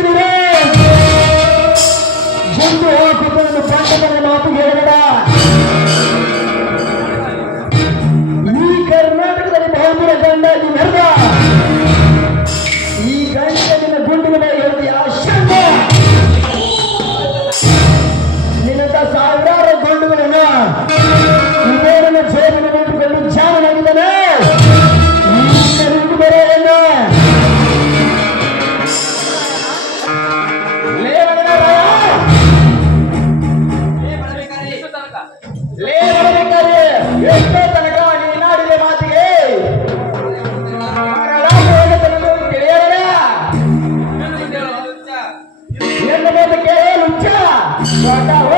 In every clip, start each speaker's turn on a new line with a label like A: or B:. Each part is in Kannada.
A: ಹಾಕಿದ್ದೀರಿ ಗುಂಡು ಹಾಕುವುದನ್ನು ಬಂದ ಮಾತು ಹೇಳಿದ Yeah.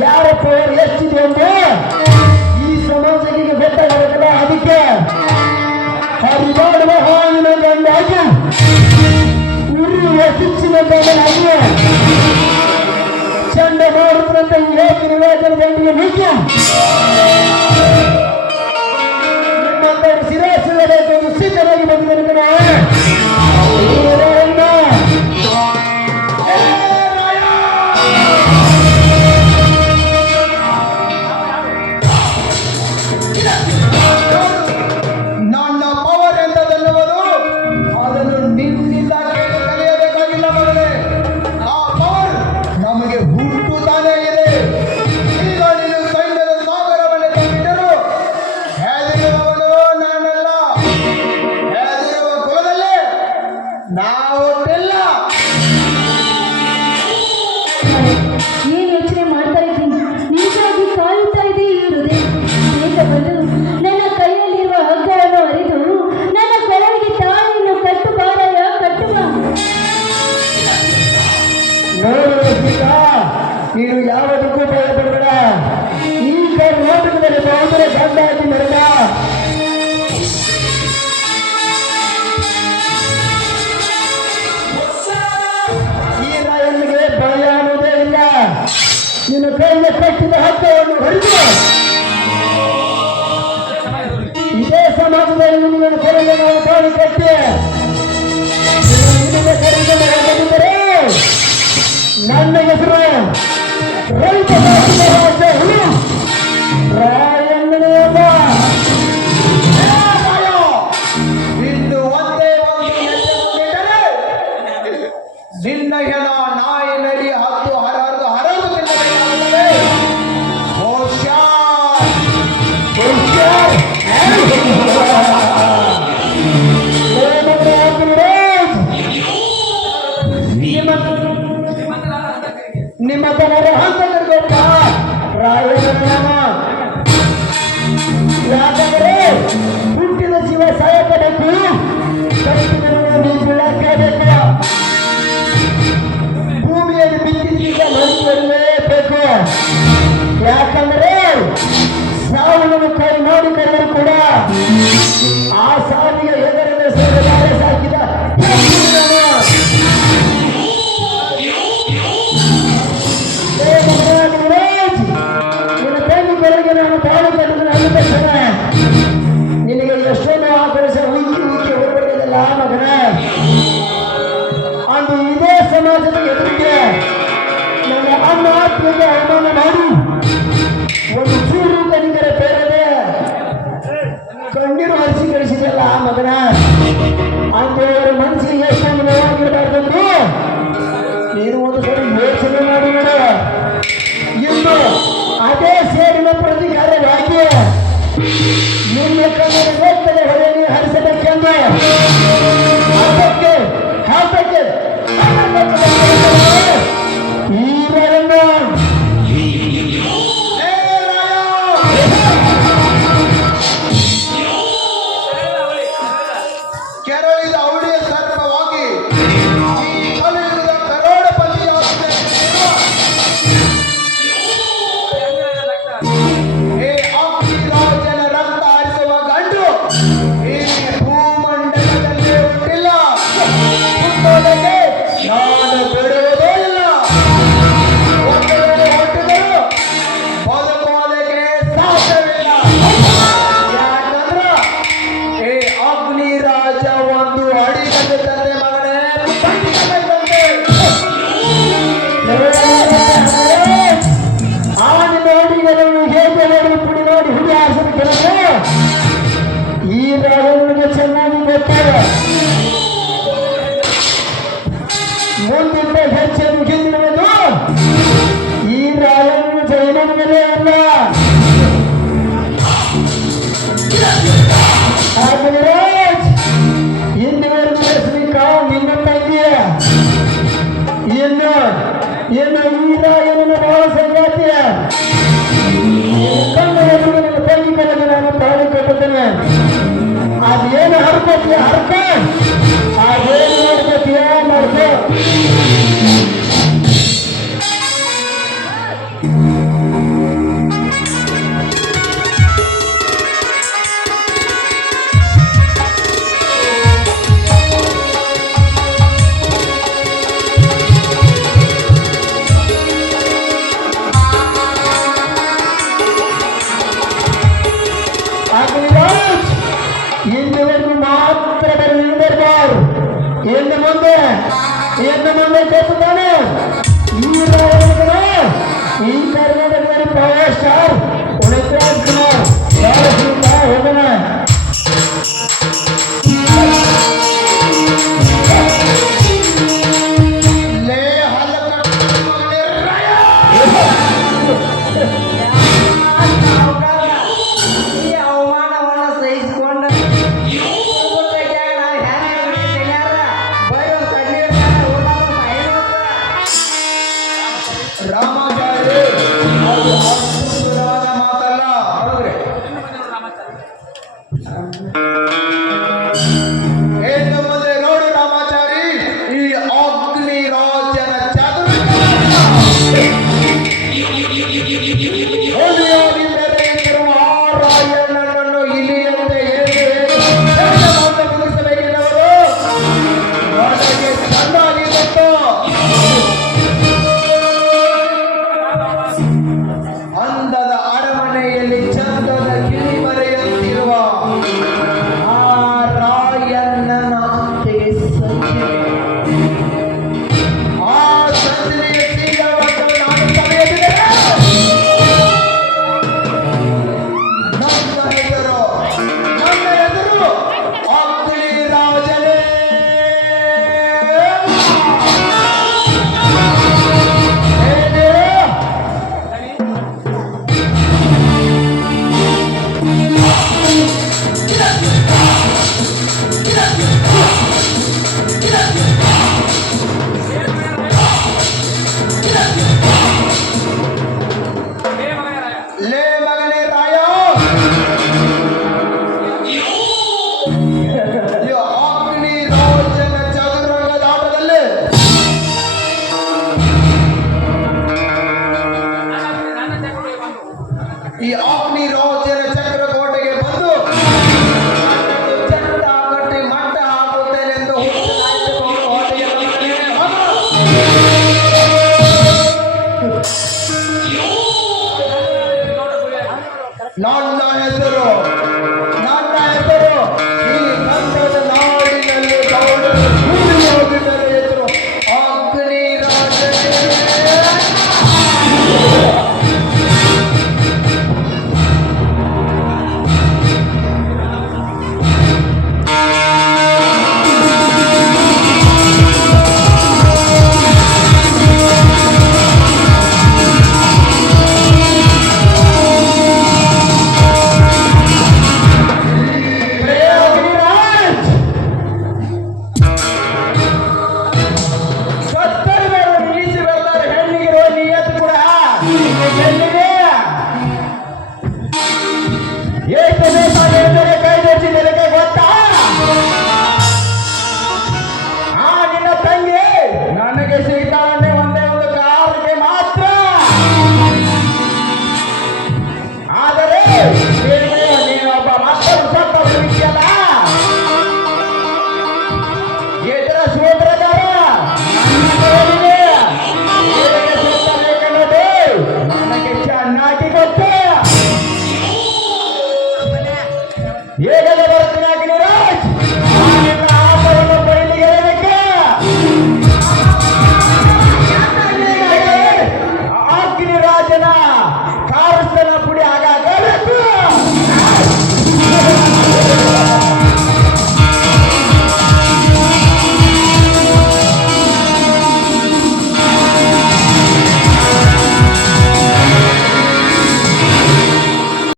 A: ಯಾವ ಪವರ್ ಎಷ್ಟಿದೆ ಎಂದು ಈ ಸಮಾಜಕ್ಕೆ ಗೊತ್ತಾಗಬೇಕಲ್ಲ ಅದಕ್ಕೆ ಹರಿದಾಡುವ ಹಾವಿನ ಗಂಡಾಗಿ ಉರಿ ಹೆಚ್ಚಿನ ಗಂಡನಾಗಿ ಚಂಡಮಾರುತನಂತೆ ಈ ಹೇಗೆ ನಿರಾಜನ ಗಂಡಿಗೆ ಮುಖ್ಯ ಆಗೋದಿಲ್ಲ ನೀನು
B: ಯೋಚನೆ ಮಾಡ್ತಾ ಇದ್ದೀನಿ ನಿಜವಾಗಿ ಇದೆ ಈ ಹೃದಯ. ಬೇಗ ನನ್ನ ಕೈಯಲ್ಲಿರುವ ಹಗ್ಗವನ್ನು ನನ್ನ ಕೊರಳಿಗೆ ತಾಯಿಯನ್ನು ಕಟ್ಟು ಬಾರಯ್ಯ ಬಾ.
A: ನೋಡು ನೀನು ಯಾವದಕ್ಕೂ ಭಯಪಡಬೇಡ. ಈಗ ನೋಟದಲ್ಲಿ ಬಹುದೂರ ಕಟ್ಟಿದ ಹಗ್ಗವನ್ನು ಇದೇ ಸಮಾಜದಲ್ಲಿ ನಿಮ್ಮನ್ನು ನಾವು ಕಟ್ಟಿ. ಅವರಿಗೂ ಬೆಲೆ సంబంధం చెప్తాను ఈ రోజున ఈ కర్ణాటక పవర్ যায়